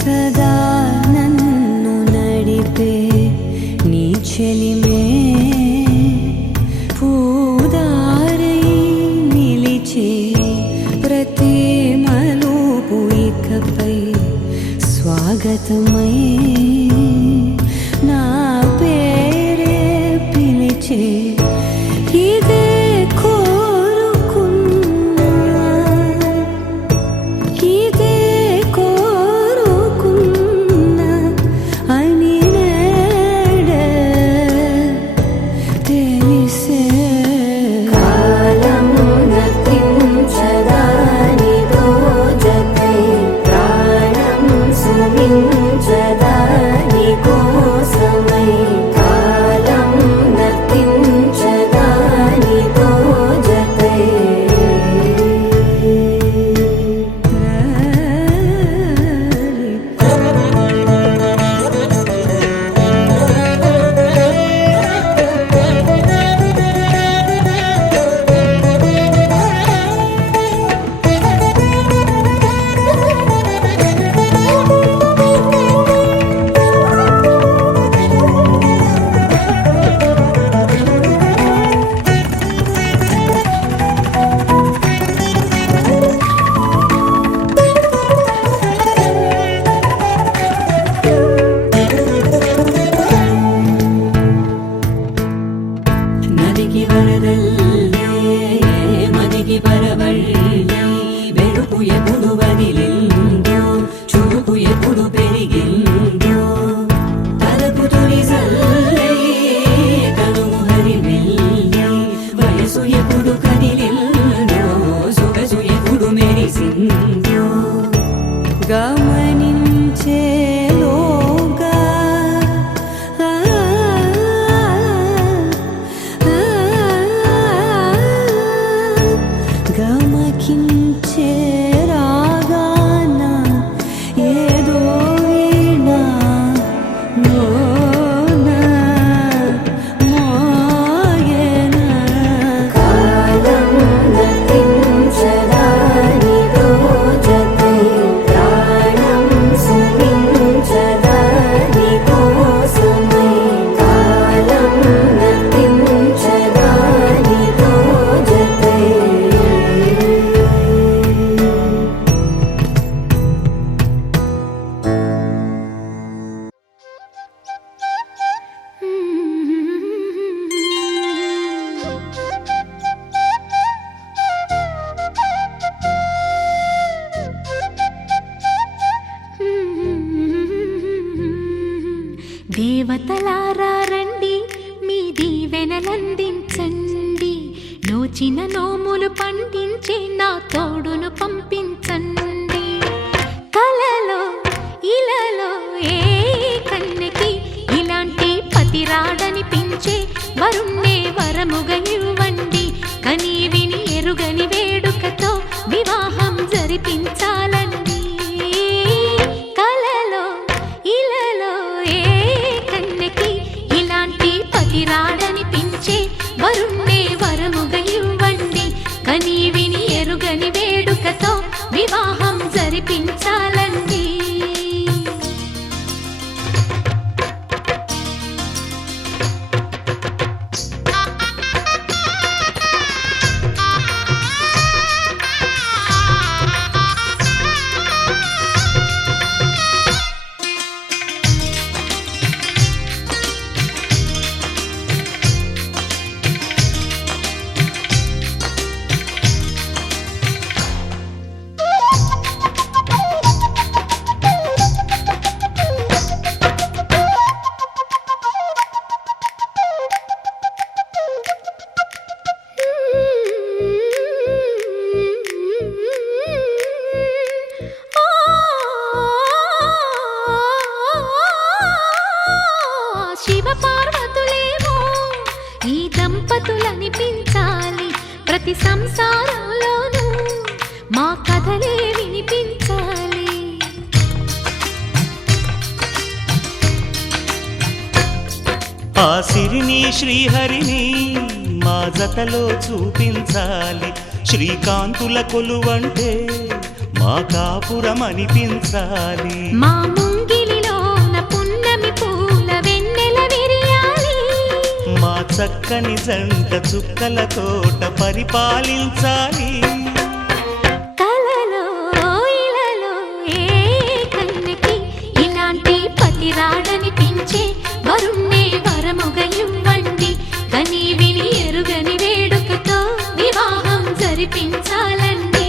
సదా నన్ను నడిపే నీ చెలిమే పూదారై నిలిచే ప్రతి మలుపు ఇకపై స్వాగతమై నా పేరే పిలిచే ఇదే కోరుకున్నా ఇదే కోరుకున్నా అని నేడే తెలిసే కాలం నతించదా నీతో జతై ప్రాణం సుమించదా నీ కోసమై కాలం నతించదా నీతో జతై నదికి వరదల్లే మదికి పరవళ్ళే వెలుపు ఎప్పుడు వదిలిందో చురుకు ఎప్పుడు పెరిగిందో తలపు తొలి సల్లే కనుము హరిమెల్లే వయసు ఎప్పుడు కదిలిందో సొగసు ఎప్పుడు మెరిసిందో గమనించేలోగా గమకించే రాగాన ఏదో వీణా మోనా మోయేనా కాలం నతించదా నీతో జతై ప్రాణం సుమించదా నీ కోసమై కాలం నతించదా నీతో జతై దేవతలారా రండి మీ దీవెనలందించండి నోచిన నోములు పండించే నా తోడును పంపించండి కలలో ఇలలో ఏ కన్నెకి ఇలాంటి పతి రాడనిపించే వరుణ్ణే వరముగా ఇవ్వండి కని విని ఎరుగని వేడుకతో వివాహం జరిపించాలండి కలలో ఇలలో ఏ కన్నెకి ఇలాంటి పతి రాడనిపించే వరుణ్ణే వరముగా ఇవ్వండి కని విని ఎరుగని వేడుకతో వివాహం జరిపించాలండి దంపతులనిపించాలి ప్రతి సంసారంలోనూ మా కథలే వినిపించాలి ఆ సిరిని శ్రీహరిని మా జతలో చూపించాలి శ్రీకాంతుల కొలువంటే మా కాపురం అనిపించాలి మా చక్కని జంట చుక్కల తోట పరిపాలించాలి. కలలో ఇలలో ఏ కన్నెకి ఇలాంటి పతి రాడనిపించే వరుణ్ణే వరముగా ఇవ్వండి. కని విని ఎరుగని వేడుకతో వివాహం జరిపించాలండి.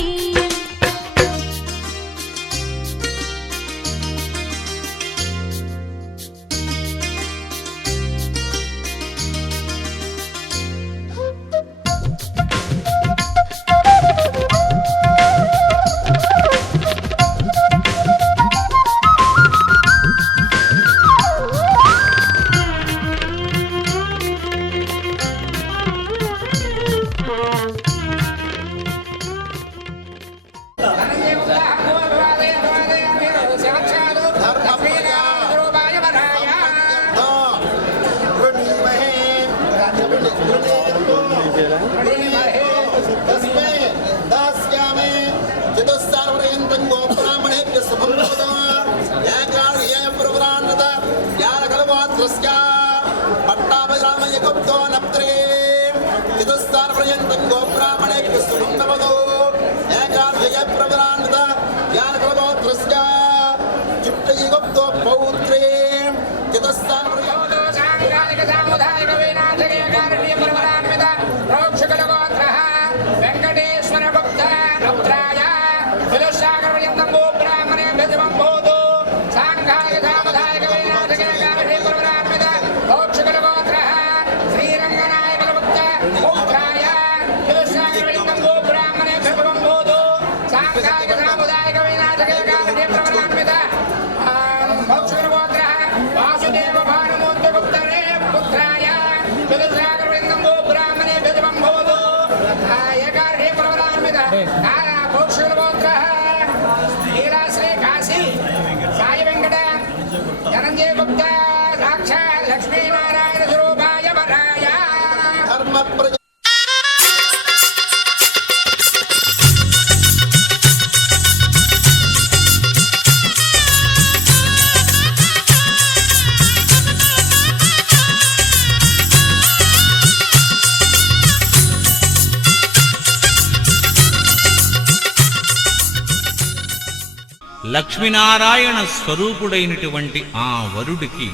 లక్ష్మీనారాయణ స్వరూపుడైనటువంటి ఆ వరుడికి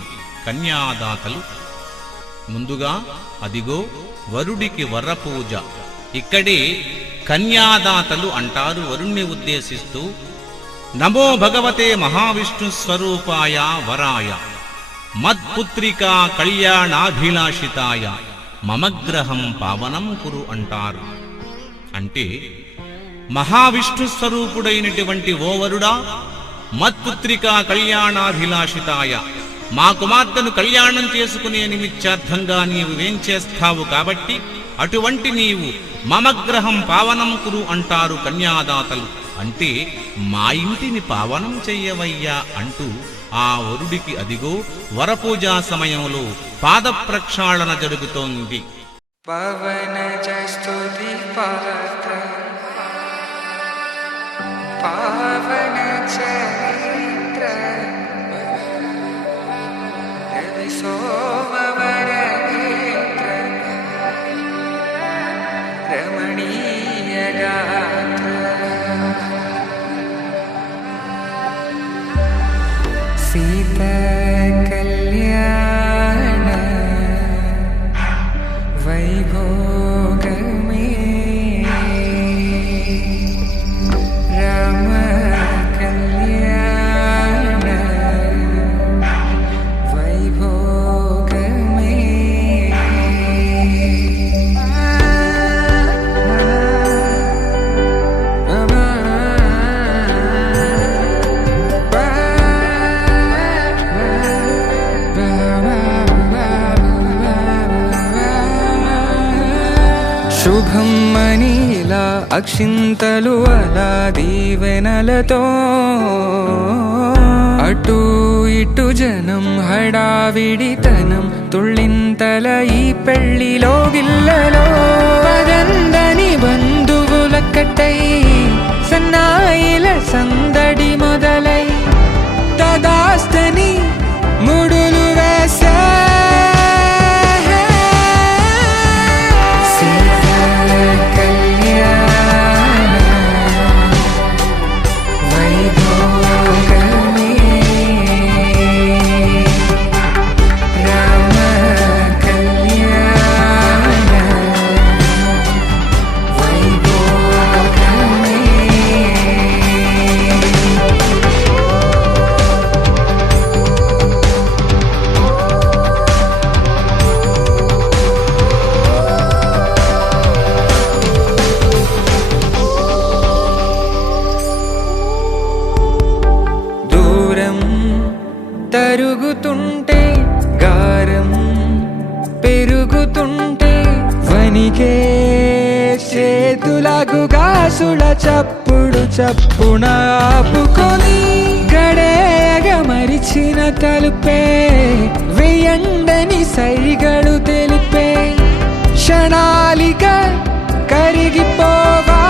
కన్యాదాతలు ముందుగా అదిగో వరుడికి వరపూజ. ఇక్కడే కన్యాదాతలు అంటారు వరుణ్ణి ఉద్దేశిస్తూ, నమో భగవతే మహావిష్ణు స్వరూపాయ వరాయ మత్పుత్రికా కళ్యాణాభిలాషితాయ మమగ్రహం పావనం కురు అంటారు. అంటే మహావిష్ణు స్వరూపుడైనటువంటి ఓ వరుడా, మత్పుత్రికా కళ్యాణాభిలాషితాయ, మా కుమార్తెను కళ్యాణం చేసుకునే నిమిత్తార్థంగా నీవు వేంచేస్తావు కాబట్టి అటువంటి నీవు మమగ్రహం పావనం కురు అంటారు కన్యాదాతలు. అంటే మా ఇంటిని పావనం చెయ్యవయ్యా అంటూ ఆ వరుడికి అదిగో వరపూజా సమయంలో పాద ప్రక్షాళన జరుగుతోంది. పవనజస్తుతి పాత్ర పావన చరిత్ర రవి సోమవర నేత్ర రమణీయ గాత్ర సీత కళ్యాణ వైభోగమే రామ కళ్యాణ వైభోగమే శుభం మనీలా అక్షింతలు అలా దీవెనలతో అటు ఇటు జనం హడావిడితనం తుళ్ళింతల ఈ పెళ్లిలో గిల్లలో పదందని బంధువులక్కటై సన్నాయిల సందడి మొదలై తదాస్తని ముడులు వేసే తరుగుతుంటే గారం పెరుగుతుంటే వనికే చేతులకు గాసుల చప్పుడు చప్పున ఆపుకొని గడేగ మరిచిన తలుపే వెయ్యండని సైగలు తెలిపే క్షణాలిక కరిగిపోవా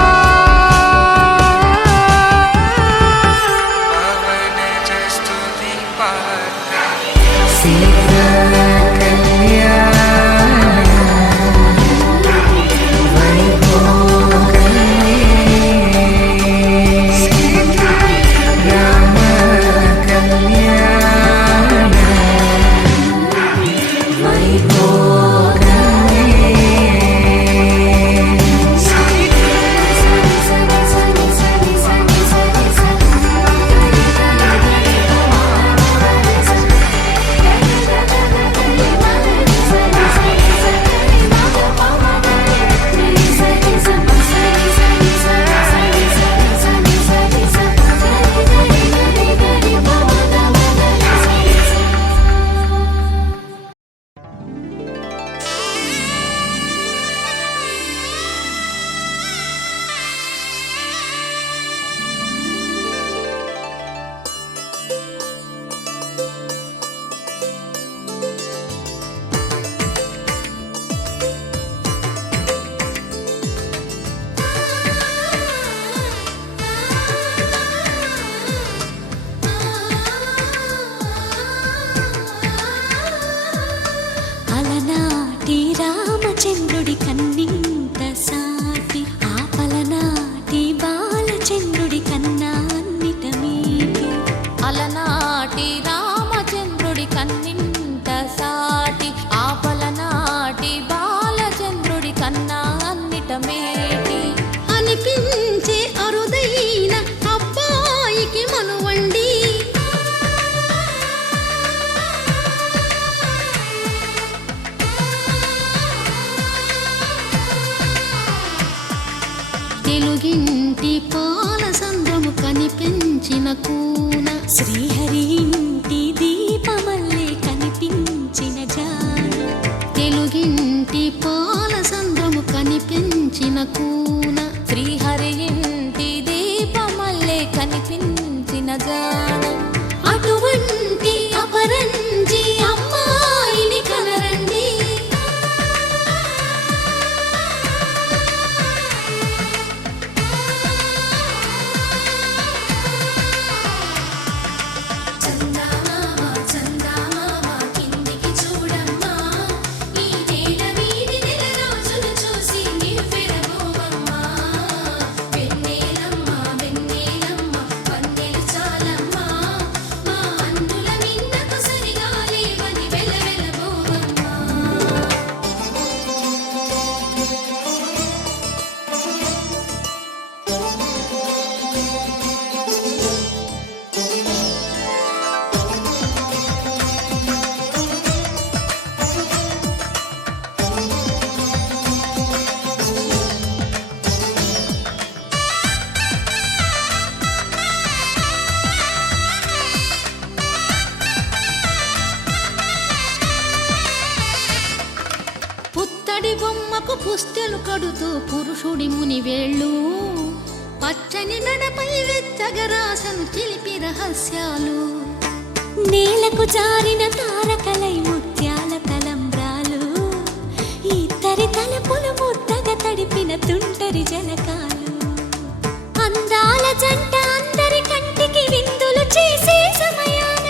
అలనాటి రామచంద్రుడి కన్నింత సాటి ఆపలనాటి బాలచంద్రుడి కన్నా అన్నిట మీటి అలనాటి రామచంద్రుడి కన్నింత సాటి ఆపలనాటి బాలచంద్రుడి కన్నా అన్నిట మేటి అనిపించే అరుదైన అబ్బాయికి మనువండి తెలుగింటి పాల సంద్రము కనిపించిన కూన శ్రీహరి ఇంటి దీపమల్లే కనిపించిన జాడ తెలుగింటి పాల సంద్రము కనిపించిన కూన శ్రీహరి ఇంటి దీపమల్లే కనిపించిన జాడ అటువంటి అపరంజి అమ్మాయిని కనరండి పుత్తడి బొమ్మకు పుస్తెలు కడుతూ పురుషుడి ముని వేళ్ళు పచ్చని మెడపై వెచ్చగరాసను చిలిపి రహస్యాలు నేలకు జారిన తారకలై ముత్యాల తలంబ్రాలు ఇద్దరి తలపులు ముద్దగా తడిపిన తుంటరి జలకాలు అందాల జంట అందరి కంటికి విందులు చేసే సమయాన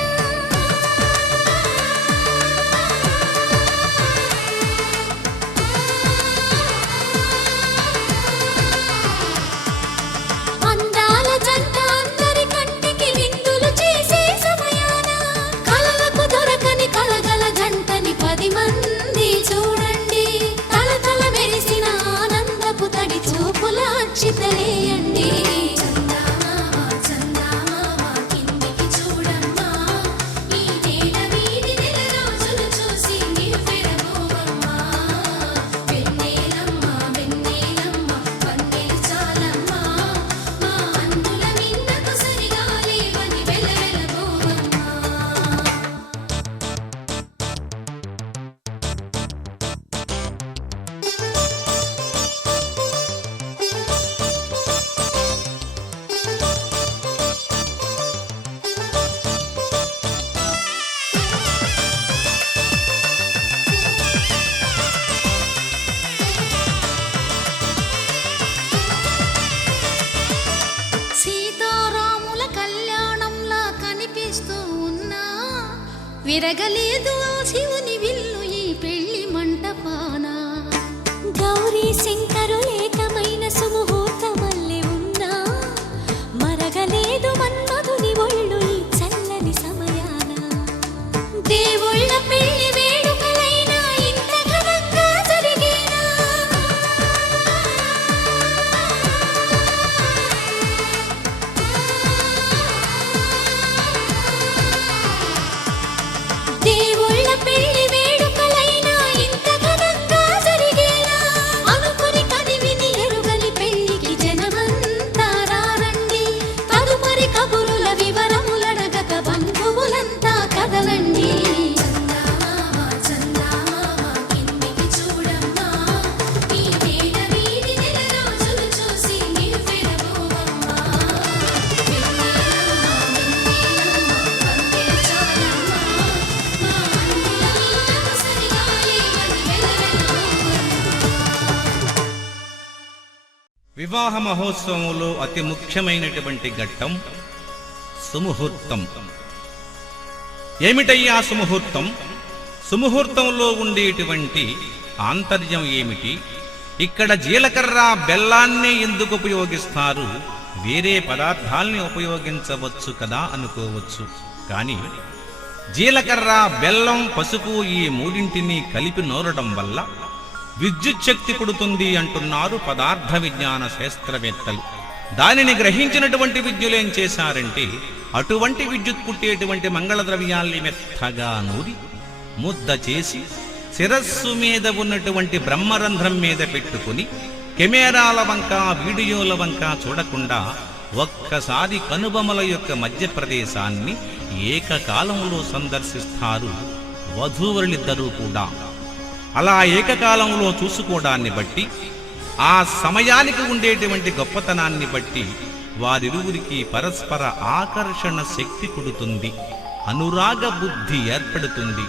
అందాల జంట అందరి కంటికి విందులు చేసే సమయాన కలలకు దొరకని కలగల జంటని 10 మంది చూడండి తలతల మెరిసిన ఆనందపు తడి చూపుల అక్షితలేయండి చందమామ విరగలేదు ఆ శివుని విల్లు ఈ పెళ్లి మంటపాన. గౌరీ శంకరు ఏకమైన సుముహూర్తమల్లె ఉన్నా మరగలేదు మన్మధుని ఒళ్ళు ఈ చల్లని సమయాన. దేవుళ్ళ పెళ్లి వేడుకలైనా ఇంత ఘనంగా జరిగేనా? దేవుళ్ళ పెళ్లి వేడుకలైనా ఇంత ఘనంగా జరిగేనా? అనుకుని కనివిని ఎరుగని పెళ్లికి జనమంతా రారండి. తదుపరి కబురుల వివరములడగక బంధువులంతా కదలండి. చందమామ చందమామ కిందికి చూడమ్మా, ఈ వేడ వీధి నెల రోజులు చూసి నివ్వెరబోవమ్మా. వెన్నెలమ్మ వెన్నెలమ్మ వందే చాలమ్మా, మా అన్నుల సరిగా ఏమని వెలవెలబోవమ్మా. వివాహ మహోత్సవంలో అతి ముఖ్యమైనటువంటి ఘట్టం సుముహూర్తం. ఏమిటయ్యా సుముహూర్తం? సుముహూర్తంలో ఉండేటువంటి ఆంతర్యం ఏమిటి? ఇక్కడ జీలకర్ర బెల్లాన్ని ఎందుకు ఉపయోగిస్తారు? వేరే పదార్థాల్ని ఉపయోగించవచ్చు కదా అనుకోవచ్చు. కానీ జీలకర్ర, బెల్లం, పసుపు ఈ మూడింటిని కలిపి నూరడం వల్ల విద్యుత్ శక్తి పుడుతుంది అంటున్నారు పదార్థ విజ్ఞాన శాస్త్రవేత్తలు. దానిని గ్రహించినటువంటి విద్యులేం చేశారంటే అటువంటి విద్యుత్ పుట్టేటువంటి మంగళ ద్రవ్యాల్ని మెత్తగా నూరి ముద్ద చేసి శిరస్సు మీద ఉన్నటువంటి బ్రహ్మరంధ్రం మీద పెట్టుకుని కెమెరాల వంక వీడియోల వంక చూడకుండా ఒక్కసారి కనుబొమల యొక్క మధ్య ప్రదేశాన్ని ఏకకాలంలో సందర్శిస్తారు వధూవరులిద్దరూ కూడా. అలా ఏకకాలంలో చూసుకోవడాన్ని బట్టి, ఆ సమయానికి ఉండేటువంటి గొప్పతనాన్ని బట్టి వారిరువురికి పరస్పర ఆకర్షణ శక్తి పుడుతుంది, అనురాగ బుద్ధి ఏర్పడుతుంది.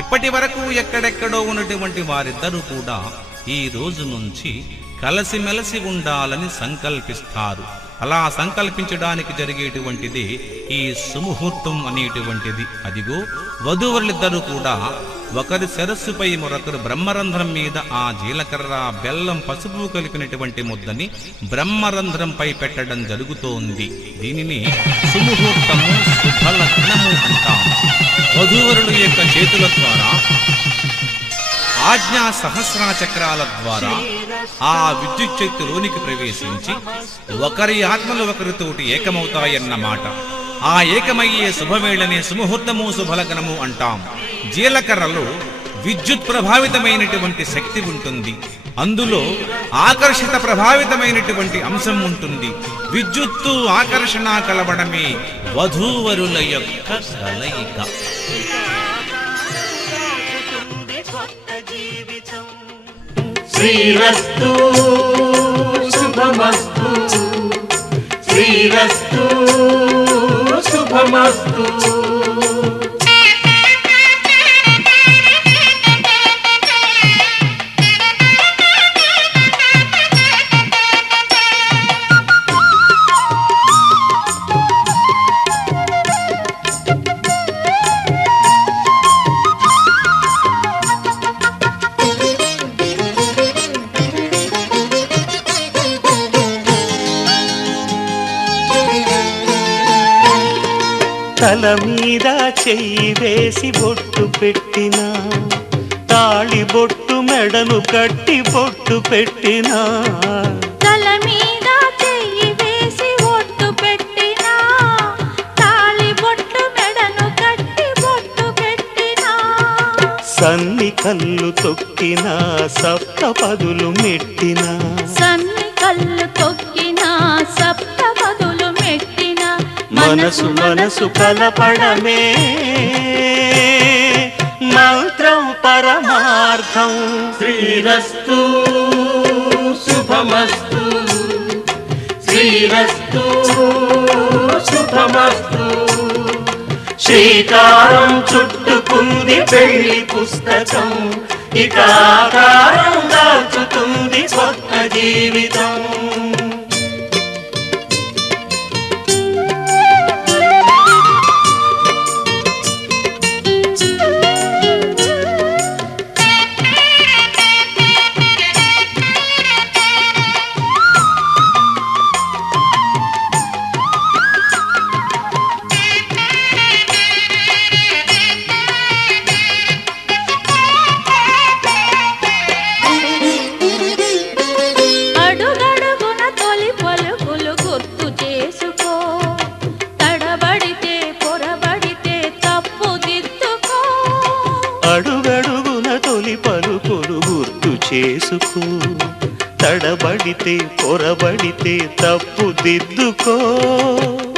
ఇప్పటి వరకు ఎక్కడెక్కడో ఉన్నటువంటి వారిద్దరూ కూడా ఈ రోజు నుంచి కలిసిమెలిసి ఉండాలని సంకల్పిస్తారు. అలా సంకల్పించడానికి జరిగేటువంటిది ఈ సుముహూర్తం అనేటువంటిది. అదిగో వధూవరులిద్దరూ కూడా ఒకరి శిరస్సుపై మరొకరు బ్రహ్మరంధ్రం మీద ఆ జీలకర్ర, బెల్లం, పసుపు కలిపినటువంటి ముద్దని బ్రహ్మరంధ్రంపై పెట్టడం జరుగుతోంది. దీనిని సుముహూర్తము, శుభలగ్నము అంటాం. వధూవరుల యొక్క చేతుల ద్వారా ఆజ్ఞా సహస్ర చక్రాల ద్వారా ఆ విద్యుత్ శక్తిలోనికి ప్రవేశించి ఒకరి ఆత్మలు ఒకరితోటి ఏకమవుతాయన్నమాట. ఆ ఏకమయ్యే శుభవేళనే సుముహూర్తము, శుభలగ్నము అంటాం. జీలకర్రలో విద్యుత్ ప్రభావితమైనటువంటి శక్తి ఉంటుంది. అందులో ఆకర్షిత ప్రభావితమైనటువంటి అంశం ఉంటుంది. విద్యుత్తు, ఆకర్షణ కలవడమే వధూవరుల యొక్క కలయిక. శ్రీరస్తు శుభమస్తు, శ్రీరస్తు శుభమస్తు. తల మీద చెయ్యి వేసి బొట్టు పెట్టినా, తాళి బొట్టు మెడను కట్టి బొట్టు పెట్టినా, తల మీద చెయ్యి వేసి బొట్టు పెట్టినా, తాళి బొట్టు మెడను కట్టి బొట్టు పెట్టినా, సన్ని కళ్ళు తొక్కినా, సప్తపదులు మెట్టినా, సన్ని కళ్ళు తొక్కినా, సప్తపదులు మెట్టినా, మనసు మనసు కలపడమే మంత్రం పరమార్థం. శ్రీరస్తు శుభమస్తు, శ్రీరస్తు శుభమస్తు. శ్రీకారం చుట్టుకుంది పెళ్లి పుస్తకం, ఇక ఆకారం దాచుతుంది కొత్త జీవితం. చేసుకో, తడబడితే పొరబడితే తప్పు దిద్దుకో.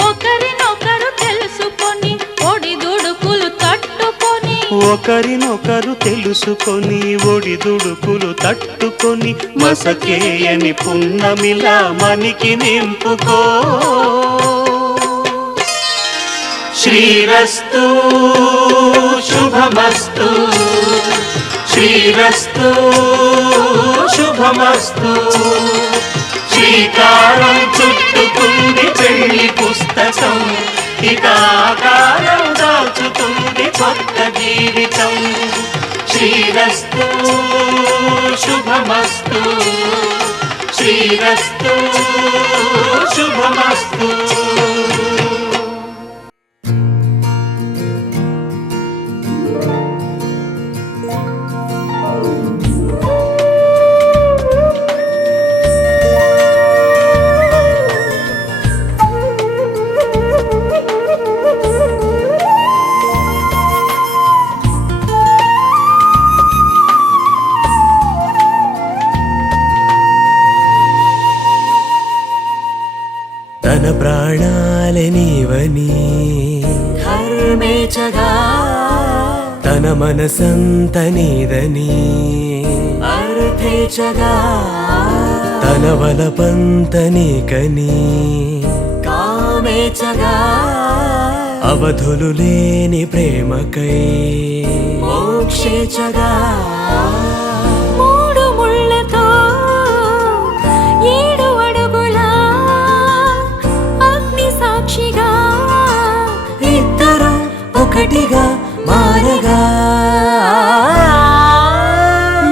ఒకరినొకరు తెలుసుకొని ఒడిదుడుకులు తట్టుకొని, ఒకరినొకరు తెలుసుకొని ఒడిదుడుకులు తట్టుకొని, మసకేయని పున్నమిలా మనికి నింపుకో. శ్రీరస్తు శుభమస్తు, శ్రీరస్తు శుభమస్తు. శ్రీకారం చుట్టుకుంది పెళ్లి పుస్తకం, ఇక ఆకారం దాచుతుంది కొత్త జీవితం. శ్రీరస్తు శుభమస్తు, శ్రీరస్తు శుభమస్తు. తన ప్రాణాలే నీవని ధర్మేచగా తన మనసంత నీదని అర్థేచగా తన వలపంత నీకని కామేచగా అవధులు లేని ప్రేమకై మోక్షేచగా మూడు ముళ్ళతో 7 అడుగుల అగ్ని సాక్షిగా ఇద్దరు ఒకటిగా మారగా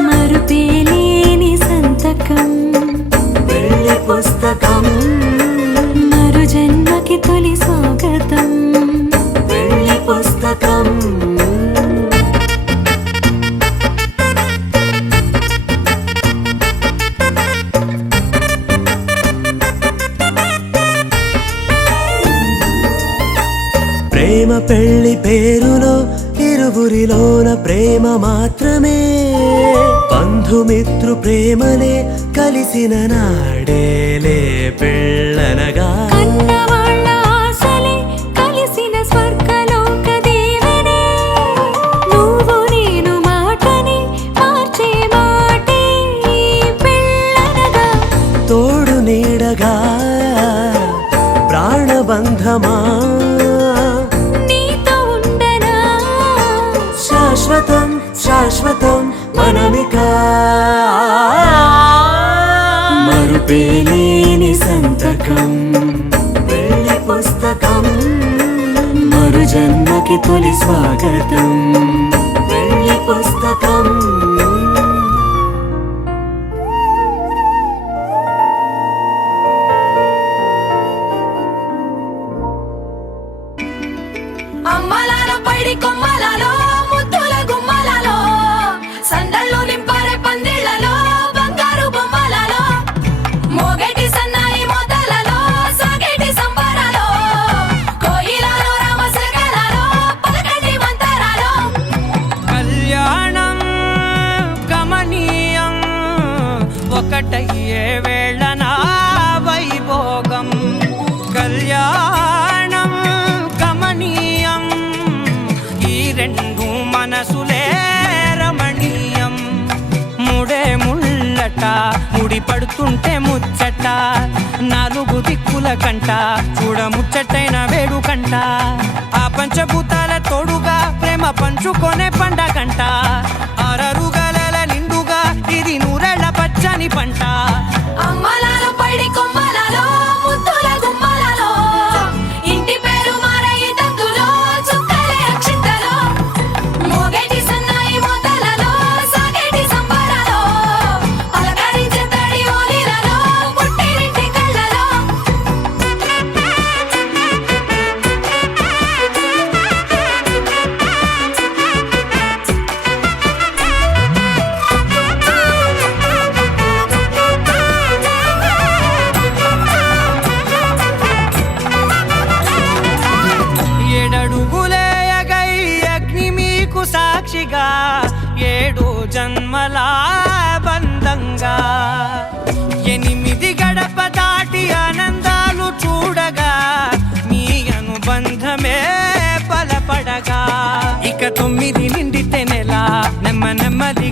మరుపేలేని సంతకం పెళ్లి పుస్తకం మరు జన్మకి తొలి స్వాగతం పెళ్లి పుస్తకం. ప్రేమ పెళ్లి పేరులో ఇరువురిలోన ప్రేమ మాత్రమే, బంధుమిత్రు ప్రేమలే కలిసిన నాడేలే పెళ్ళనగా. కన్నవాళ్ళ ఆశలే కలిసిన స్వర్గలోక దీవెనే, నువ్వు నేను మాటని మార్చే మాటే పెళ్ళనగా. తోడు నీడగా ప్రాణబంధమా నీతో ఉండనా శాశ్వతం శాశ్వతం మనమిక. మరుపేలేని సంతకం పెళ్లి పుస్తకం మరు జన్మకి తొలి స్వాగతం పెళ్లి పుస్తకం. అమ్మలాలో పైడి కొమ్మలలో ముద్దుల గుమ్మలలో సందళ్ళు నింపారే పందిళ్లలో బంగారు బొమ్మలలో మోగేటి సన్నాయి మోతలలో సాగేటి సంబరాలో కోయిలలో రామసగలలో పలకటి మంతరాలో. కళ్యాణం గమనీయం ఒకటయ్యే వేళన వైభోగం. కళ్యాణం గమనీయం ఈ రెండు మనసులే రమణీయం. ముడే ముళ్ళట ముడి పడుతుంటే ముచ్చట, 4 దిక్కుల కంట చూడ ముచ్చటైన వేడుకంట. ఆ పంచభూతాల తోడుగా ప్రేమ పంచుకొనే పండగంట. 6 గలల నిండుగా ఇది 100 ఏళ్ల పచ్చని పంట. అమ్మలాలో పైడి కొమ్మలలో ముద్దుల గుమ్మలలో ఇంటి పేరు మారయి తందులో చుక్కలే అక్షింతలో మోగేటి సన్నాయి మోతలలో సాగేటి సంబరాలో పలకరించే తడి ఓలిలలో పుట్టినింటి కళ్ళలో. సాక్షిగా 7 జన్మల బంధంగా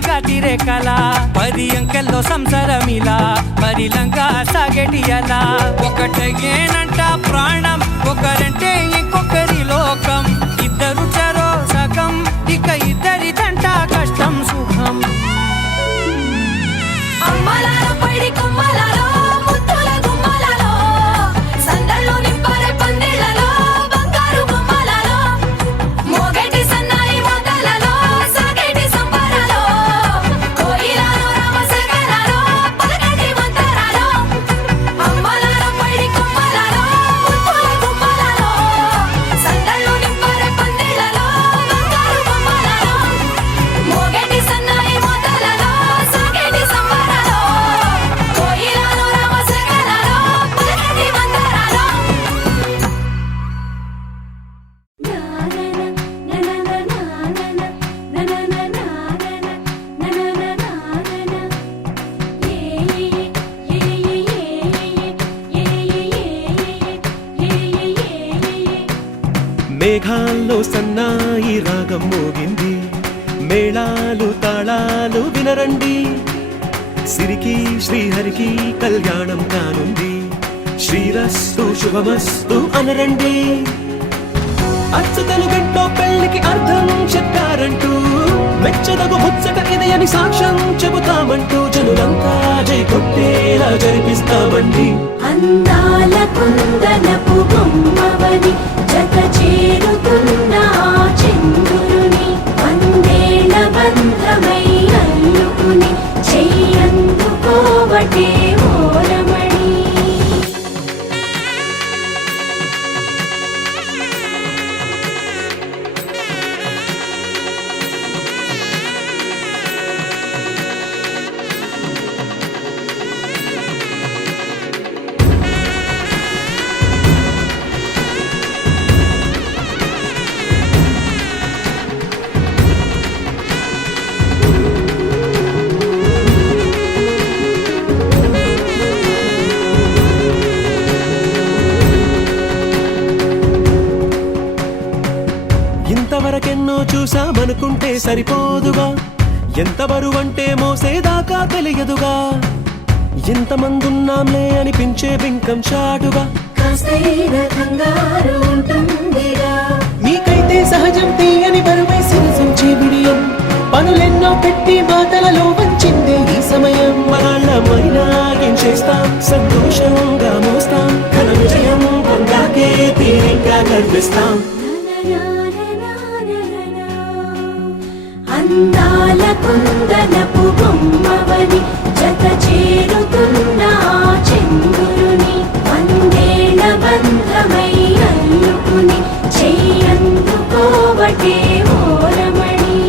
గతిరే కల 10 అంకెల్లో సంసారమిలా పరిలంగా సాగేటియలా ఒకటేనంట ప్రాణం ఒకరంటే ఇంకొకరి లోకం ఇద్దరు చరో సగం ఇక ఇద్దరిదంట కష్టం సుఖం అమ్మలాలో పడి కొమ్మలాలో ముత్తుల గుమ్మలాలో సందళ్ళు నింపారే పందిళ్ళలో బంగారు బొమ్మలాలో మోగేటి సన్నాయి మోతలలో సాగేటి సంబరాలో కోయిలాలో రామశేఖరాలో పలకటి మంతరాలో అమ్మలాలో పడి కొమ్మలాలో ముత్తుల గుమ్మలాలో సందళ్ళు నింపారే పందిళ్ళలో బంగారు బొమ్మలాలో మోగేటి సన్నాయి మోతలలో సాగేటి సంబరాలో కోయిలాలో రామశేఖరాలో పలకటి మంతరాలో మేఘాల్లో సన్నాయి రాగం మోగింది మేళాలు తాళాలు వినరండి సిరికి శ్రీహరికి కళ్యాణం కానుంది శ్రీరస్తు శుభమస్తు అనరండి అచ్చతలు గంటో పెళ్లికి అర్థం చెప్పారంటూ మెచ్చదగు ముచ్చట ఇది అని సాక్ష్యం చెబుతామంటూ జనులంతా జై కొట్టేలా జరిపిస్తామండి అందాల కుందనపు బొమ్మవని జత చేరుతున్న ఆ చంద్రుని వందేళ్ల బంధమై అల్లుకుని చెయ్యందుకోవటే ఓరమణి ఇంతవరకెన్నో చూసామనుకుంటే సరిపోదుగా ఎంత బరువంటే మోసేదాకా తెలియదుగా ఎంతమందున్నాంలే అనిపించే బింకం చాటుగా కాస్తైన కంగారు ఉంటుందిరా మీకైతే సహజం తీయని బరువై సిరసించే బిడియం పనులెన్నో పెట్టి మాటలలో వంచిందే ఈ సమయం మనాళ్ళమైనా ఏం చేస్తాం సంతోషంగా మోస్తాం ఘన విజయం పొందాకే తీరిగ్గా కనిపిస్తాం అందాల కుందనపు బొమ్మవని జత చేరుతున్న ఆ చంద్రుని వందేళ్ల బంధమై అల్లుకుని చెయ్యందుకోవటే ఓరమణి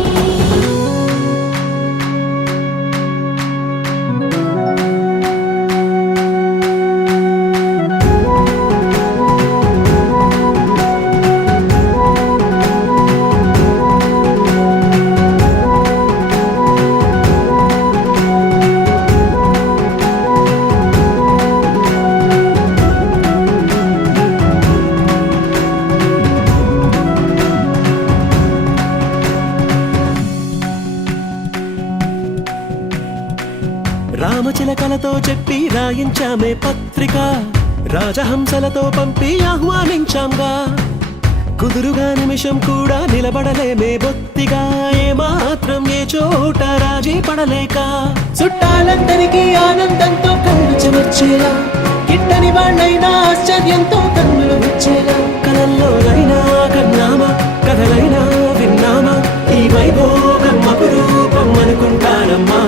రామచిలకలతో చెప్పి రాయించామే పత్రిక రాజహంసలతో పంపి ఆహ్వానించాంగా కుదురుగా నిమిషం కూడా నిలబడలేమే బొత్తిగా ఏమాత్రం ఏ చోట రాజీ పడలేక చుట్టాలందరికీ ఆనందంతో కళ్ళు చెమర్చేలా కిట్టని వాళ్ళైనా ఆశ్చర్యంతో కన్నులు వచ్చేలా కలల్లోనైనా కన్నామా కథలైనా విన్నామా ఈ వైభోగం అపురూపం అనుకుంటానమ్మా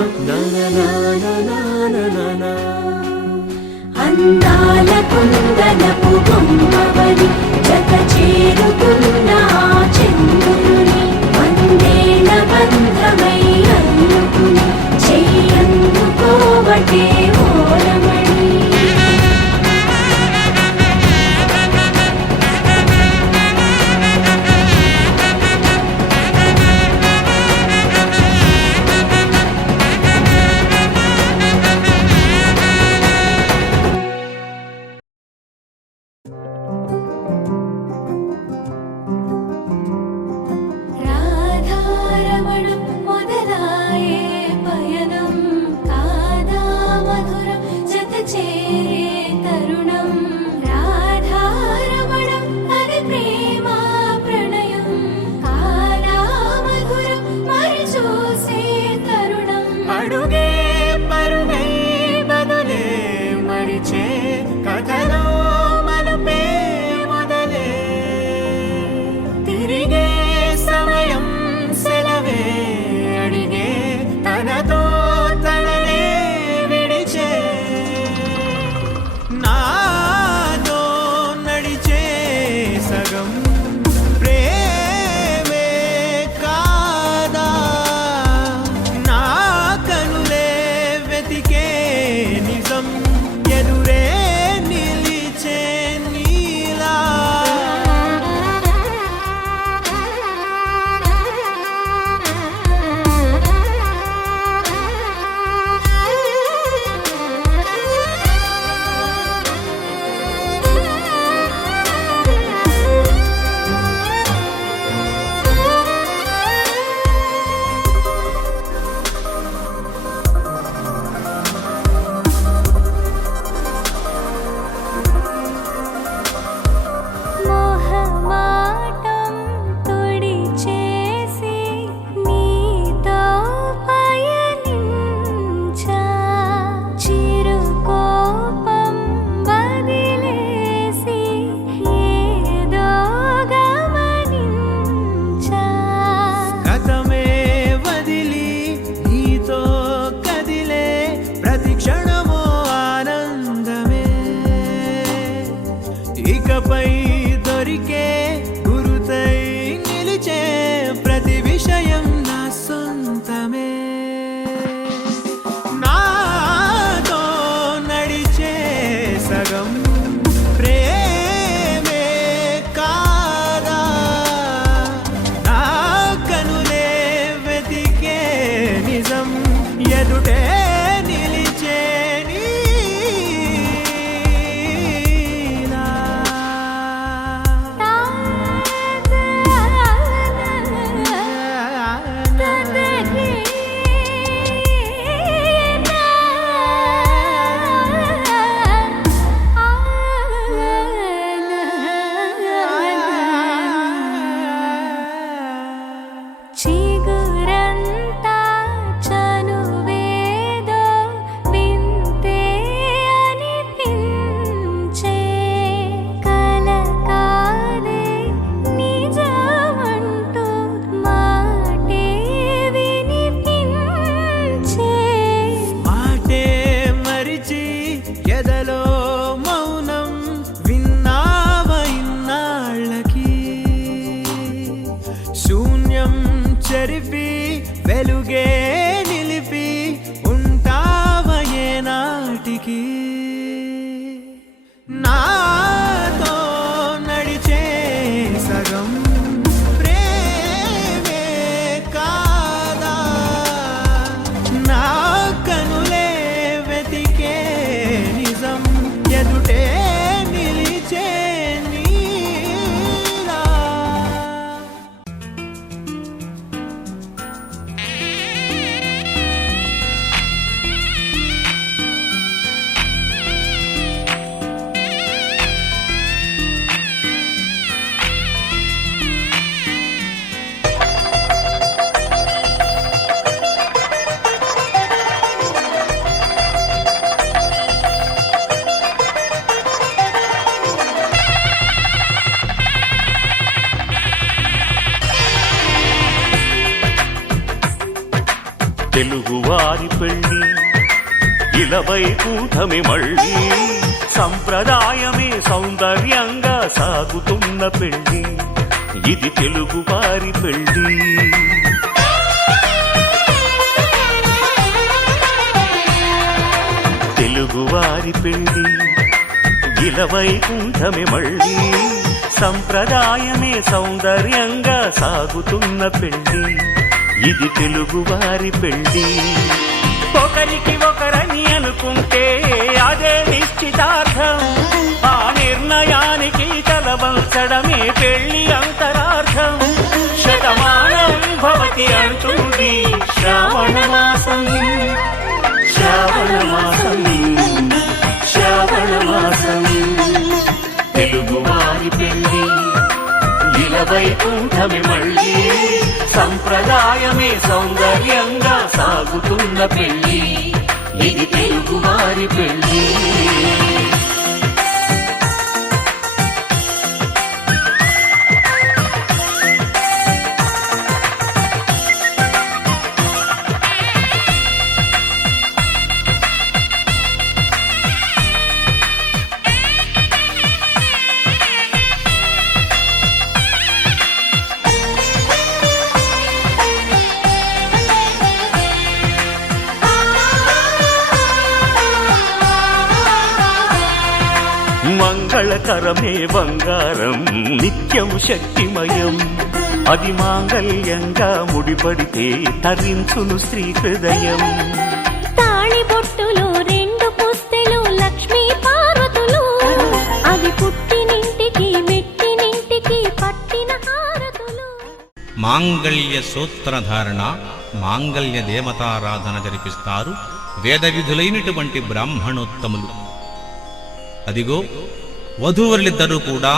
అందాల కుందనపు బొమ్మవని జత చేరుతున్న ఆ చంద్రుని వందేళ్ల బంధమై అల్లుకుని చెయ్యందుకోవటే ఓరమణి అడుగే పరుగై బదులే మరిచే కథలో మలుపే మొదలే తిరిగే సమయం సెలవే అడిగే తనతో తననే విడిచే నాతో నడిచే సగం ప్రేమే కాదా నా కనులే వెతికే నిజం ఎదురే నిలిచే నీలా మోహమాటం తుడిచేసి నీతో పయనించా చిరుకోపం వదిలేసి ఏదో గమనించా గతమే వదిలి నీతో కదిలే ప్రతి క్షణమో ఆనందమే ఇకపై దొరికే గురుతై నిలిచే ప్రతి విషయం నా సొంతమే నాతో నడిచే సగం ప్రేమే కాదా నా కనులే వెతికే నిజం ఎదుటే నిలిచే నీలా చిగురంతా చనువేదో వింతే అనిపించే కల కాదే నిజమంటూ మాటే వినిపించే మాటే మరిచి ఎదలో మౌనం విన్నావ ఇన్నాళ్ళకి శూన్యం చెరిపి వెలుగే నిలిపి ఉంటావ ఏనాటికి నాతో నడిచే సగం ప్రేమే కాదా నా కనులే వెతికే నిజం ఎదుటే నిలిచే నీలా తెలుగువారి పెళ్ళి ఇలవైకుంఠమి మళ్ళీ సంప్రదాయమే సౌందర్యంగా సాగుతున్న పెళ్ళి ఇది తెలుగువారి పెళ్ళి తెలుగువారి పెళ్ళి ఇలవైకుంఠమి మళ్ళీ సంప్రదాయమే సౌందర్యంగా సాగుతున్న పెళ్ళి ఇది తెలుగువారి పెళ్ళి ఒకరికి ఒకరని అనుకుంటే అదే నిశ్చితార్థం ఆ నిర్ణయానికి తలవంచడమే పెళ్లి అంతరార్థం శతమానం భవతి అంటుంది శ్రావణ మాసం శ్రావణ మాసం శ్రావణ మాసం తెలుగువారి పెళ్ళి ఇలవైకుంఠమి మళ్ళీ సంప్రదాయమే సౌందర్యంగా సాగుతున్న పెళ్లి ఇది తెలుగువారి పెళ్లి. మంగళకరమే బంగారం నిత్యం శక్తిమయం, అది మాంగళ్యంగా ముడిపడితే తరించును స్త్రీ హృదయం. తాళి బొట్టులో 2 పుస్తెలు లక్ష్మీ పార్వతులు, అవి పుట్టినింటికి మెట్టినింటికి పట్టిన హారతులు. మాంగళ్య సూత్రధారణ, మాంగళ్య దేవతారాధన జరిపిస్తారు వేద విధులైనటువంటి బ్రాహ్మణోత్తములు. అదిగో వధూవరులిద్దరూ కూడా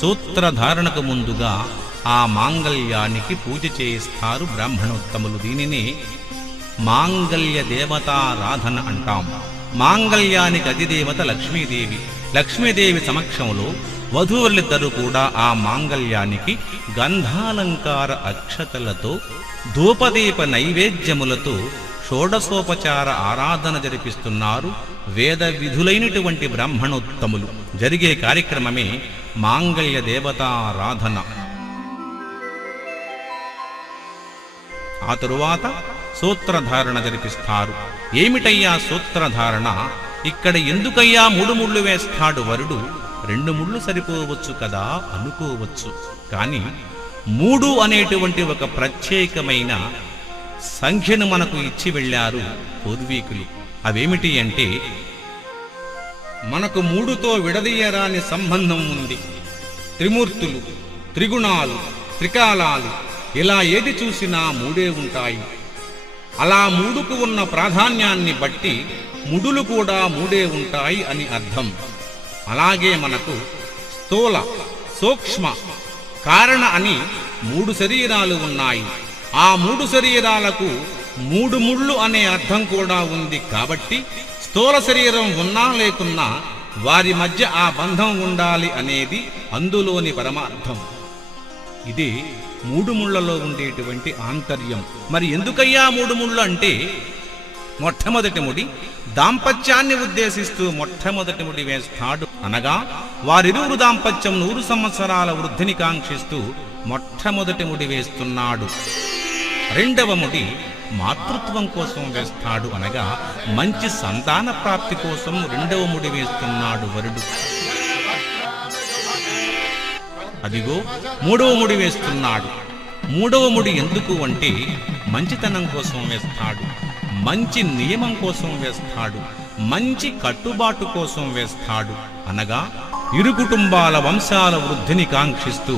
సూత్రధారణకు ముందుగా ఆ మాంగళ్యానికి పూజ చేయిస్తారు బ్రాహ్మణోత్తములు. దీనిని మాంగళ్య దేవతారాధన అంటాం. మాంగళ్యానికి అధిదేవత లక్ష్మీదేవి. లక్ష్మీదేవి సమక్షంలో వధూవరులిద్దరూ కూడా ఆ మాంగళ్యానికి గంధాలంకార అక్షతలతో ధూపదీప నైవేద్యములతో షోడశోపచార ఆరాధన జరిపిస్తున్నారు వేద విధులైనటువంటి బ్రాహ్మణోత్తములు. జరిగే కార్యక్రమమే మాంగళ్య దేవతారాధన. ఆ తరువాత సూత్రధారణ జరిపిస్తారు. ఏమిటయ్యా సూత్రధారణ? ఇక్కడ ఎందుకయ్యా 3 ముళ్ళు వేస్తాడు వరుడు? 2 ముళ్ళు సరిపోవచ్చు కదా అనుకోవచ్చు. కానీ 3 అనేటువంటి ఒక ప్రత్యేకమైన సంఖ్యను మనకు ఇచ్చి వెళ్ళారు పూర్వీకులు. అవేమిటి అంటే, మనకు 3తో విడదీయరాని సంబంధం ఉంది. త్రిమూర్తులు, త్రిగుణాలు, త్రికాలాలు, ఇలా ఏది చూసినా 3 ఉంటాయి. అలా 3కు ఉన్న ప్రాధాన్యాన్ని బట్టి ముడులు కూడా 3 ఉంటాయి అని అర్థం. అలాగే మనకు స్థూల, సూక్ష్మ, కారణ అని 3 శరీరాలు ఉన్నాయి. ఆ 3 శరీరాలకు 3 ముళ్ళు అనే అర్థం కూడా ఉంది. కాబట్టి స్థూల శరీరం ఉన్నా లేకున్నా వారి మధ్య ఆ బంధం ఉండాలి అనేది అందులోని పరమార్థం. ఇది 3 ముళ్లలో ఉండేటువంటి ఆంతర్యం. మరి ఎందుకయ్యా 3 ముళ్ళు అంటే, మొట్టమొదటి ముడి దాంపత్యాన్ని ఉద్దేశిస్తూ మొట్టమొదటి ముడి వేస్తాడు. అనగా వారిరువురు దాంపత్యం 100 సంవత్సరాల వృద్ధిని కాంక్షిస్తూ మొట్టమొదటి ముడి వేస్తున్నాడు. రెండవ ముడి మాతృత్వం కోసం వేస్తాడు. అనగా మంచి సంతాన ప్రాప్తి కోసం 2వ ముడి వేస్తున్నాడు వరుడు. అదిగో 3వ ముడి వేస్తున్నాడు. 3వ ముడి ఎందుకు అంటే, మంచితనం కోసం వేస్తాడు, మంచి నియమం కోసం వేస్తాడు, మంచి కట్టుబాటు కోసం వేస్తాడు. అనగా ఇరు కుటుంబాల వంశాల వృద్ధిని కాంక్షిస్తూ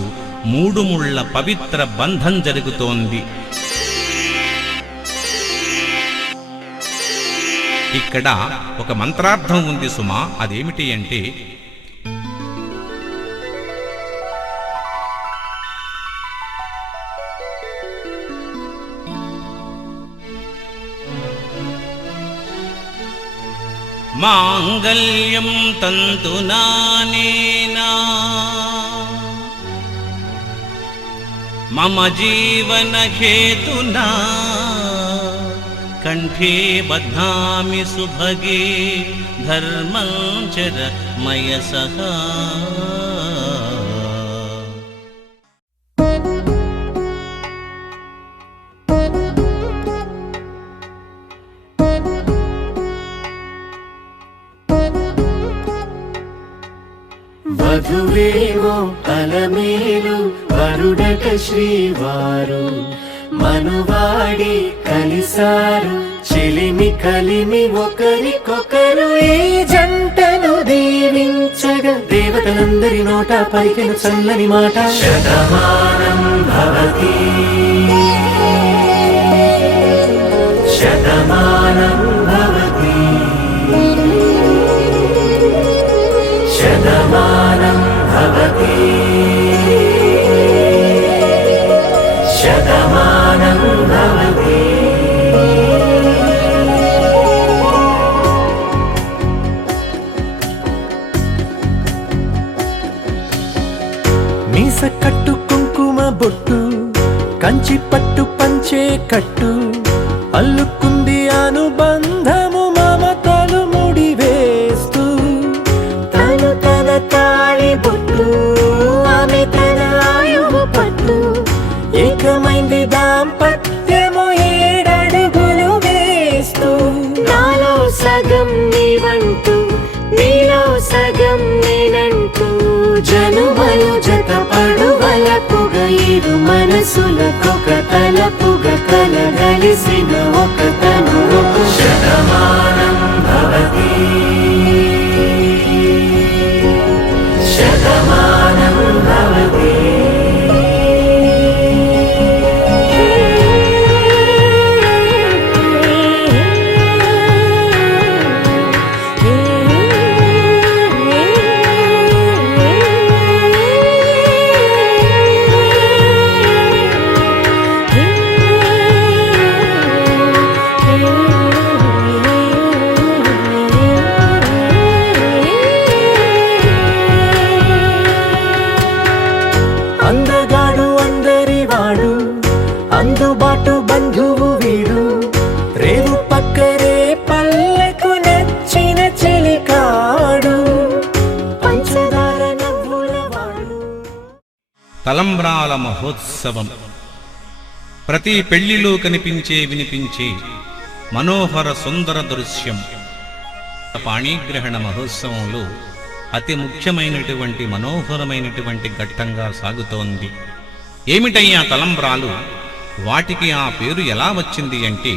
3 ముళ్ళ పవిత్ర బంధం జరుగుతోంది. ఇక్కడ ఒక మంత్రార్థం ఉంది సుమా. అదేమిటి అంటే, మాంగళ్యం తంతునానేనా మమ జీవన హేతునా కంఠే బధ్నామి సుభగే ధర్మం చర మయ సహా. వధువేవో అలమేలు వరుడట శ్రీవారు, మనువాడి కలిసారు చెలిమి కలిమి ఒకరికొకరు. ఈ జంటను దీవించగా దేవతలందరి నోట పలికిన చల్లని మాట, శతమానం భవతి శతమానం భవతి శతమానం భవతి శతమానం భవతి. కంచి పట్టు పంచే కట్టు అల్లుకుంది అనుబంధము మమతలు ముడివేస్తూ తను తన తాళి బొట్టు ఆమె తన ఆయువు పట్టు ఏకమైంది దాంపత్యము 7 అడుగులు వేస్తూ నాలో సగం నీవంటూ నీలో సగం నేనంటూ జనుమలు జతపడువలపుగ ఇరు మనసులకొక తలపుగ కలగలిసిన ఒక తను శతమానం భవతి శతమానం భవతి అందగాడు అందరివాడు అందుబాటు బంధువు వీడు రేవు పక్కరే పల్లెకు నచ్చిన చెలికాడు పంచదార నవ్వుల వాడు. తలంబ్రాల మహోత్సవం ప్రతి పెళ్లిలో కనిపించే వినిపించే మనోహర సుందర దృశ్యం. పాణిగ్రహణ మహోత్సవంలో అతి ముఖ్యమైనటువంటి మనోహరమైనటువంటి ఘట్టంగా సాగుతోంది. ఏమిటయ్యా తలంబ్రాలు? వాటికి ఆ పేరు ఎలా వచ్చింది అంటే,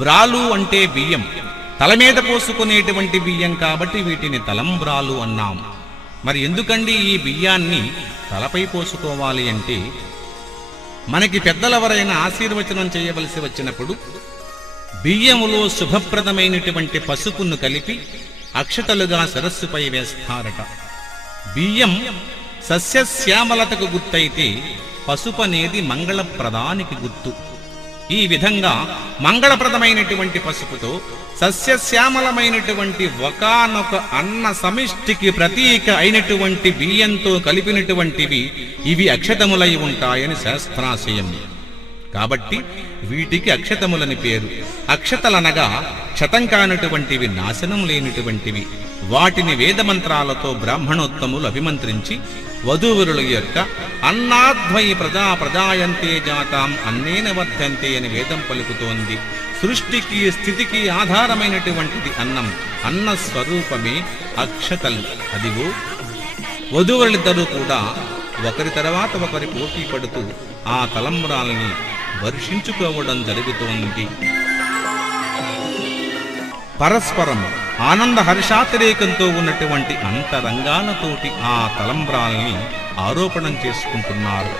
బ్రాలు అంటే బియ్యం, తల మీద పోసుకునేటువంటి బియ్యం కాబట్టి వీటిని తలంబ్రాలు అన్నాం. మరి ఎందుకండి ఈ బియ్యాన్ని తలపై పోసుకోవాలి అంటే, మనకి పెద్దలెవరైనా ఆశీర్వచనం చేయవలసి వచ్చినప్పుడు బియ్యములో శుభప్రదమైనటువంటి పసుపును కలిపి అక్షతలుగా శిరస్సుపై వేస్తారట. బియ్యం సస్యశ్యామలతకు గుర్తయితే పసుపు అనేది మంగళప్రదానికి గుర్తు. ఈ విధంగా మంగళప్రదమైనటువంటి పసుపుతో సస్యశ్యామలమైనటువంటి ఒకానొక అన్న సమిష్టికి ప్రతీక అయినటువంటి బియ్యంతో కలిపినటువంటివి ఇవి అక్షతములై ఉంటాయని శాస్త్రాశయం. కాబట్టి వీటికి అక్షతములని పేరు. అక్షతలనగా క్షతం కానటువంటివి, నాశనం లేనటువంటివి. వాటిని వేదమంత్రాలతో బ్రాహ్మణోత్తములు అభిమంత్రించి వధూవరుల యొక్క అన్నాద్వై ప్రజా ప్రజాయంతే జాతాం అన్నేన వర్ధంతే అని వేదం పలుకుతోంది. సృష్టికి స్థితికి ఆధారమైనటువంటిది అన్నం. అన్న స్వరూపమే అక్షతలు. అదిగో వధూవరులిద్దరూ కూడా ఒకరి తర్వాత ఒకరి పోటీ పడుతూ ఆ తలంబ్రాల్ని వర్షించుకోవడం జరుగుతోంది. పరస్పరం ఆనంద హర్షాతిరేకంతో ఉన్నటువంటి అంతరంగాలతోటి ఆ తలంబ్రాల్ని ఆరోపణం చేసుకుంటున్నారు.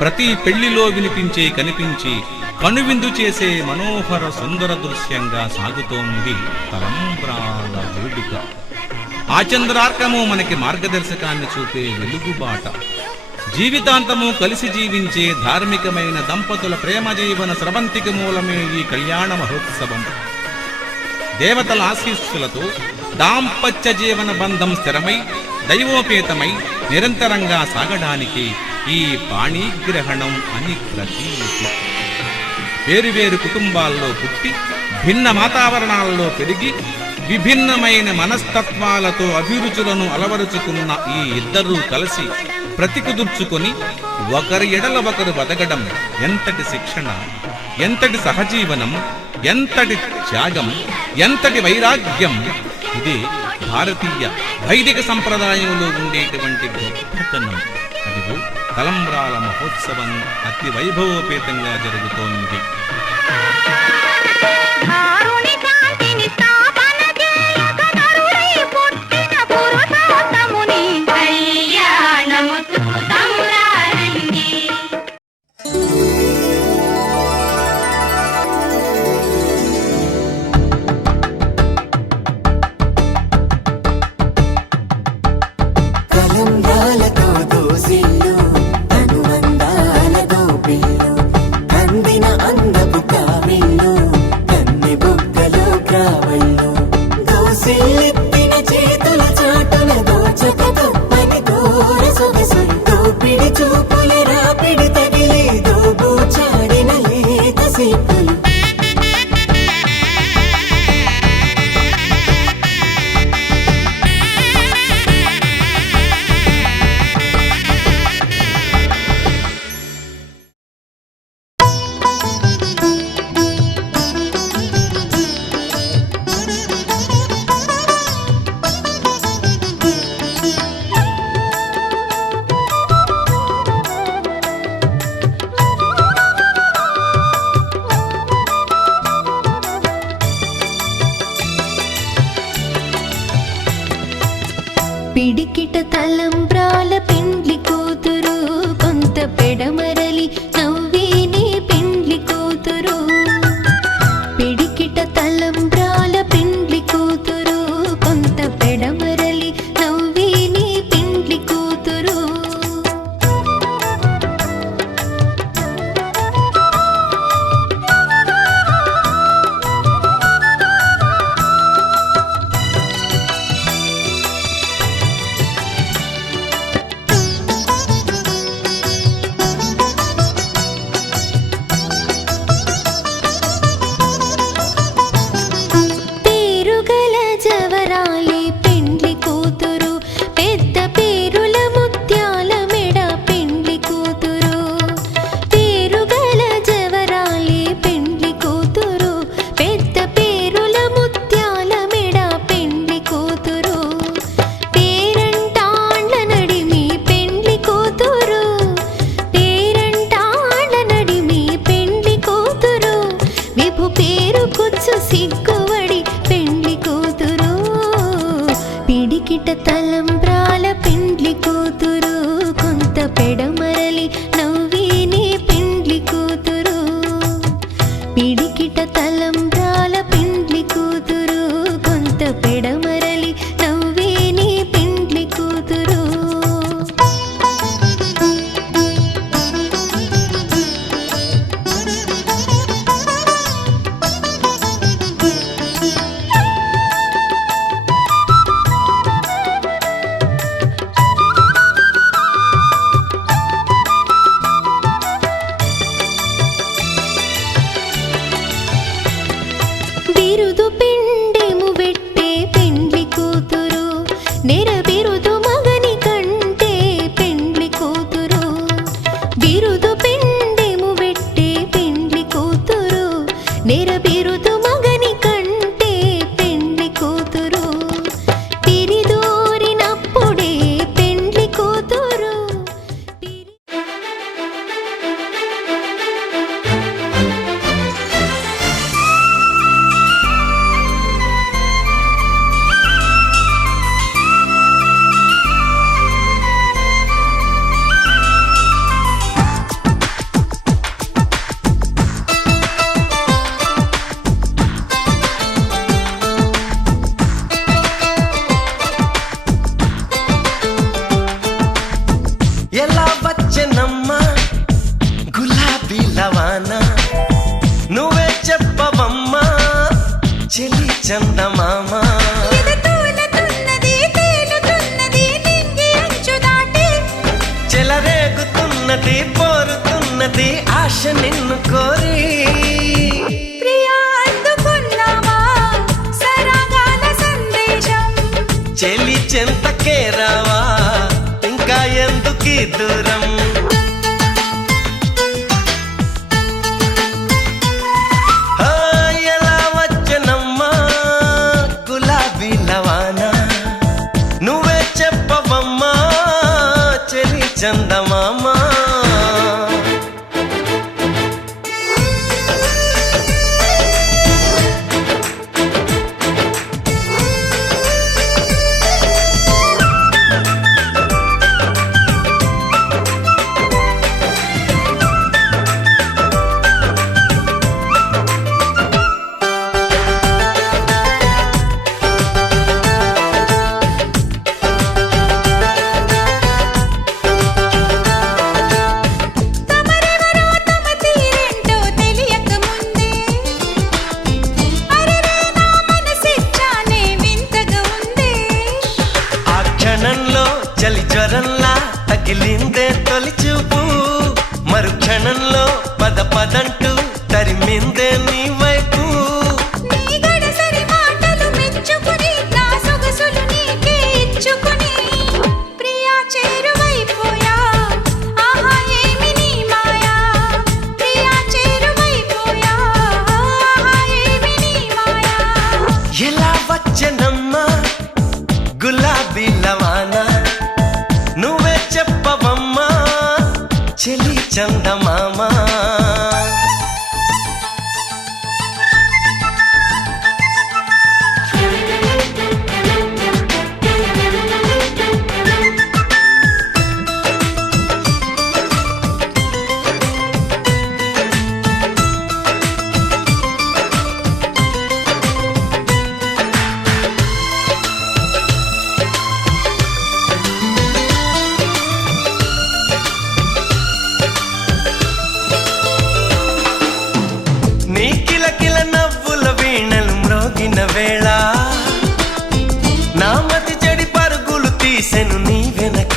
ప్రతి పెళ్లిలో వినిపించే కనిపించి కనువిందు చేసే మనోహర సుందర దృశ్యంగా సాగుతోంది తలంబ్రాల వేడుక. ఆచంద్రార్కము మనకి మార్గదర్శకాన్ని చూపే వెలుగుబాట. జీవితాంతము కలిసి జీవించే ధార్మికమైన దంపతుల ప్రేమ జీవన స్రవంతికి మూలమే ఈ కళ్యాణ మహోత్సవం. దేవతల ఆశీస్సులతో దాంపత్య జీవన బంధం స్థిరమై దైవోపేతమై నిరంతరంగా సాగడానికి ఈ పాణిగ్రహణం అని ప్రతీతి. వేరువేరు కుటుంబాల్లో పుట్టి భిన్న వాతావరణాల్లో పెరిగి విభిన్నమైన మనస్తత్వాలతో అభిరుచులను అలవరుచుకున్న ఈ ఇద్దరూ కలిసి ప్రతికుదుర్చుకొని ఒకరి ఎడల ఒకరు బతకడం ఎంతటి శిక్షణ, ఎంతటి సహజీవనం, ఎంతటి త్యాగం, ఎంతటి వైరాగ్యం. ఇది భారతీయ వైదిక సంప్రదాయంలో ఉండేటువంటి గొప్పతనం. అదిగో తలంబ్రాల మహోత్సవం అతి వైభవోపేతంగా జరుగుతోంది. తలంబ్రాలతో దోసిల్లు అనుబంధాలతో పిల్లు అందిన అందపు కావిల్లు సేపలు పిడికిట తలంబ్రాల పెండ్లి కూతురు కొంత పెడమరలి నవ్విని పెండ్లి కూతురు పిడికిట తలంబ్రాల పెండ్లి కూతురు కొంత పెడమరలి నవ్విని పెండ్లి కూతురు సిగ్గువడి పెండ్లి కూతురు పిడికిట తలంబ్రాల పెండ్లి కూతురు కొంత పెడమరలి నవ్విని పెండ్లి కూతురు పిడికిట తలంబ్రాల పెండ్లి కూతురు కొంత పెడమరలి నవ్విని పెండ్లి కూతురు బిరుదు పిండెము పెట్టే పెండ్లి కూతురు నెర బిరుదు మగని కంటే పెండ్లి కూతురు బిరుదు పిండెము పెట్టే పెండ్లి కూతురు నెర బిరుదు మగని కంటే పెండ్లి కూతురు తిరిదోరినప్పుడే పెండ్లి కూతురు ఎలా వచ్చనమ్మా గులాబీ లవానా నువ్వే చెప్పవమ్మా చెలి చందమామ చెలరేగుతున్నది పోరుతున్నది ఆశ నిన్ను కోరి చెలి చెంతకే రావా ఇంకా ఎందుకీ దూరం ఎలా వచ్చనమ్మా గులాబీ లవానా నువ్వే చెప్పవమ్మా చెలి చందమామ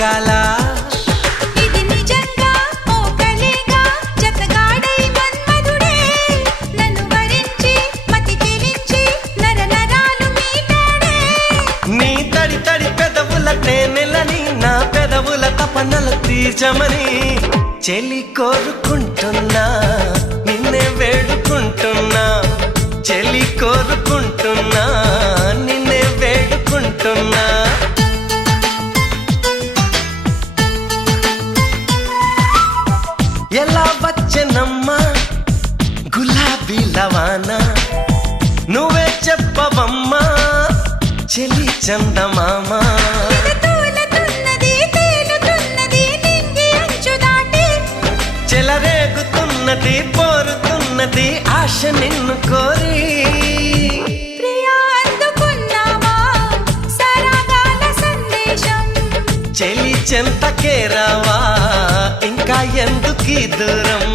దక్కాలా ఇది నిజంగా ఓ కలేగా జతగాడై మన్మధుడే నన్ను వరించి మతి చెలించి నరనరాలు మీటాడే నీ తడి తడి పెదవుల తేనెలని నా పెదవుల తపనలు తీర్చమని చెలి కోరుకుంటున్నా నిన్నే వేడుకుంటున్నా చెలి కోరుకుంటున్నా నిన్నే వేడుకుంటున్నా ఎలా వచ్చనమ్మా గులాబీ లవానా నువ్వే చెప్పవమ్మా చెలి చందమామా తూలుతున్నది తేలుతున్నది నింగి అంచు దాటి చెలరేగుతున్నది పోరుతున్నది ఆశ నిన్ను కోరి ప్రియా అందుకున్నావా సరాగాల సందేశం చెలి చెంతకే రావా ఇంకా ఎందుకీ దూరం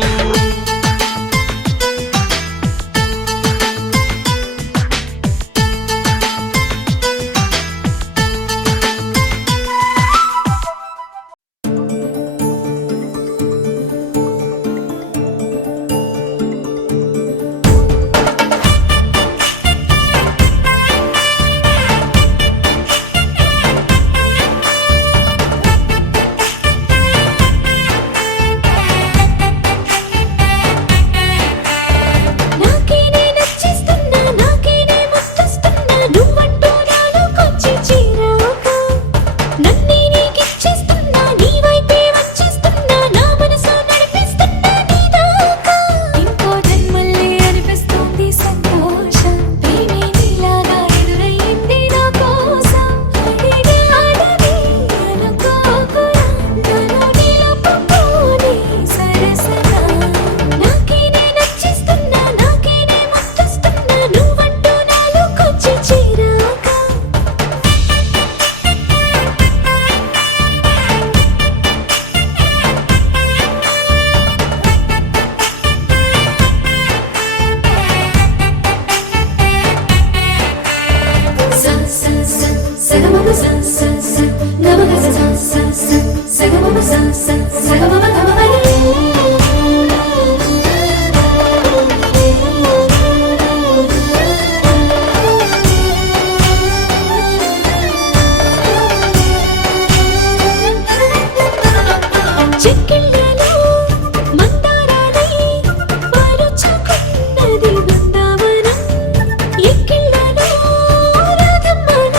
నాకేనే నచ్చిస్తున్నా నాకేనే ముద్దస్తున్నా నువ్వంటూ నాలోకొచ్చి చేరాక నన్నే నీకిచ్చేస్తున్నా నీ వైపే వచ్చేస్తున్నా నా మనసు నడిపిస్తున్నా నీ దాకా ఇంకో జన్మల్లే అనిపిస్తుంది సంతోషం ప్రేమే నీలాగా ఎదురయ్యింది నా కోసం అడిగాడని అనుకోకురా నన్ను నిలుపుకోని సరసగా నాకేనే నచ్చిస్తున్నా నాకేనే ముద్దస్తున్నా నువ్వంటూ నాలోకొచ్చి చేరాక sa sa sa sa ga ma ma sa sa sa ga ma ga sa sa sa sa ga ma ma sa sa sa ga ma ma ga ma ma చెక్కిళ్ళలో మందారాలై పాలుచుకున్నది Brindavanam ఎక్కిళ్ళలో రాధమ్మన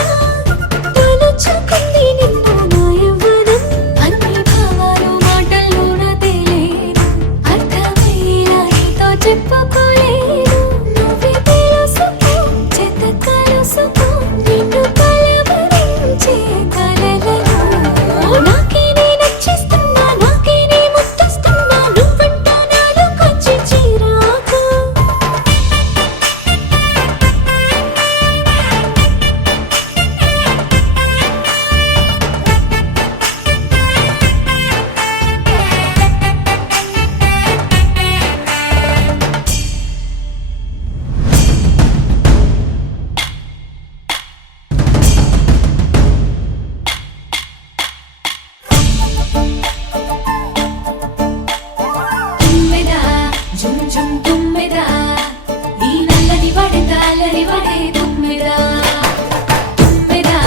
తలుచుకుంది నిన్ను నా యవ్వనం అన్ని భావాలు మాటల్లోన తేలేను అర్థమయ్యేలా నీతో చెప్పుకోలేను నువ్వే తెలుసుకో చేత కలుసుకో నిన్ను కలవరించే కలలలో నాకేనే నచ్చిస్తున్నా నాకేనే ముద్దస్తున్నా నువ్వంటూ నాలోకొచ్చి చేరాక తుమ్మెదా జుమ్ జుమ్ తుమ్మెదా ఈ నల్లని వడగాలని వడే తుమ్మెదా తుమ్మెదా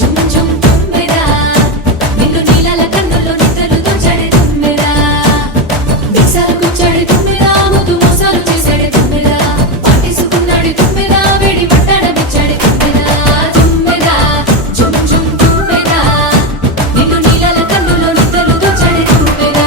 జుమ్ జుమ్ తుమ్మెదా నిన్ను నీలాల కన్నుల్లో నిద్రలు దోచాడే తుమ్మెదా మిక్సాలు కూర్చాడే తుమ్మెదా ముద్దు మోసాలు చేశాడే తుమ్మెదా పాటేసుకున్నాడే తుమ్మెదా వేడి పట్టాడమిచ్చాడే తుమ్మెదా తుమ్మెదా జుమ్ జుమ్ తుమ్మెదా నిన్ను నీలాల కన్నుల్లో నిద్రలు దోచాడే తుమ్మెదా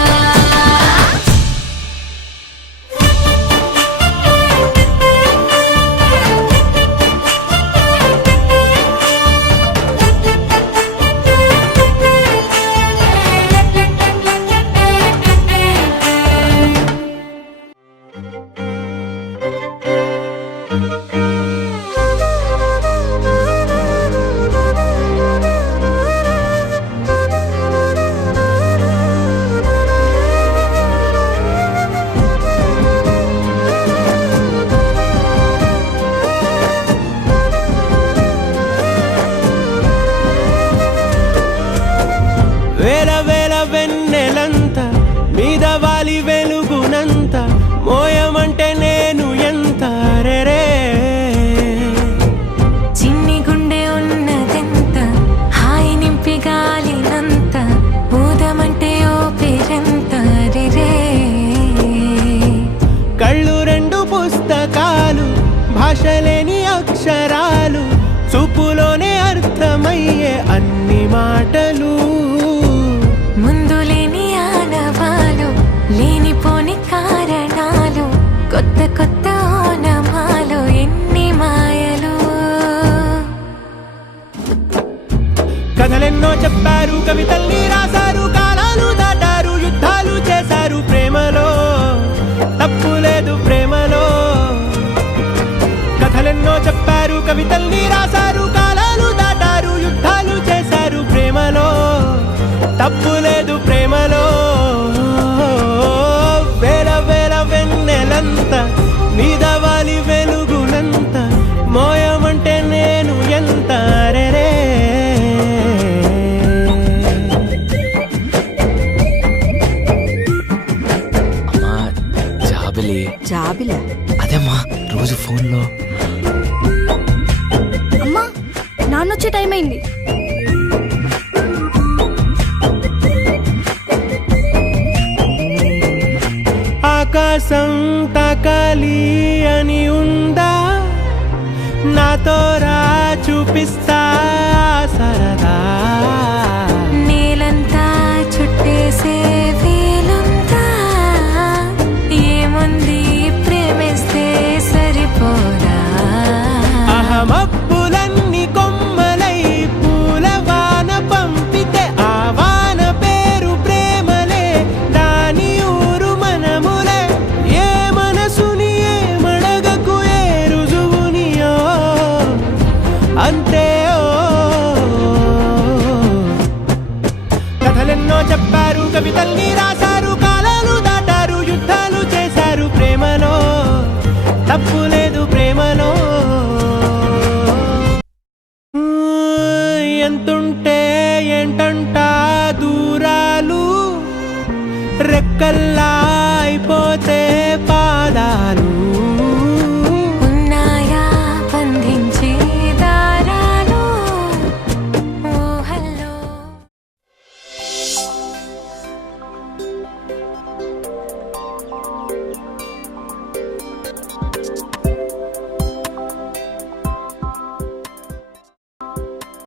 కొత్త ఓనమాలో ఎన్ని మాయలు. కథలెన్నో చెప్పారు, కవితల్ని రాశారు, కాలాలు దాటారు, యుద్ధాలు చేశారు, ప్రేమలో తప్పు లేదు ప్రేమలో. కథలెన్నో చెప్పారు, కవితల్ని రాశారు, కాలాలు దాటారు, యుద్ధాలు చేశారు, ప్రేమలో తప్పు లేదు ప్రేమలో. వేల వేల వెన్నెలంత మీద వాలి వెలుగునంత మోయమంటే నేను ఎంత రే. అమ్మా జాబిలి అదేమ్మా రోజు ఫోన్లో. అమ్మా నాన్నొచ్చే టైం అయింది. ఆకాశం తాకాలి అని ఉందా, నాతో రా చూపిస్తా